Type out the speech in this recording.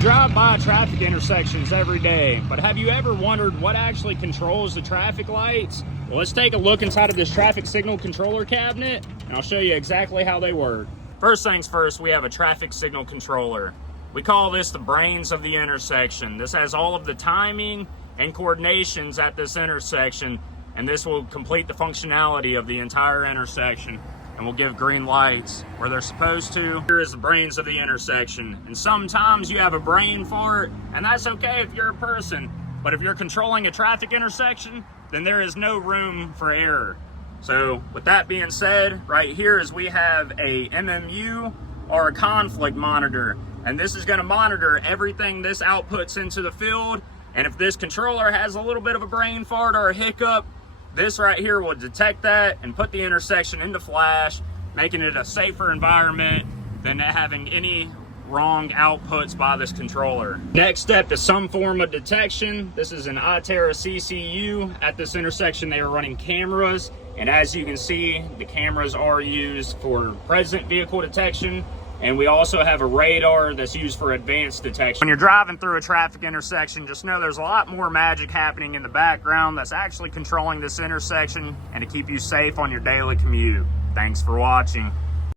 Drive by traffic intersections every day, but have you ever wondered what actually controls the traffic lights? Well, let's take a look inside of this traffic signal controller cabinet, and I'll show you exactly how they work. First things first, we have a traffic signal controller. We call this the brains of the intersection. This has all of the timing and coordinations at this intersection, and this will complete the functionality of the entire intersection and will give green lights where they're supposed to. Here is the brains of the intersection. And sometimes you have a brain fart, and that's okay if you're a person. But if you're controlling a traffic intersection, then there is no room for error. So with that being said, right here is we have a MMU or a conflict monitor. And this is gonna monitor everything this outputs into the field. And if this controller has a little bit of a brain fart or a hiccup, this right here will detect that and put the intersection into flash, making it a safer environment than having any wrong outputs by this controller. Next step is some form of detection. This is an iTerra CCU. At this intersection, they are running cameras. And as you can see, the cameras are used for present vehicle detection. And we also have a radar that's used for advanced detection. When you're driving through a traffic intersection, just know there's a lot more magic happening in the background that's actually controlling this intersection and to keep you safe on your daily commute. Thanks for watching.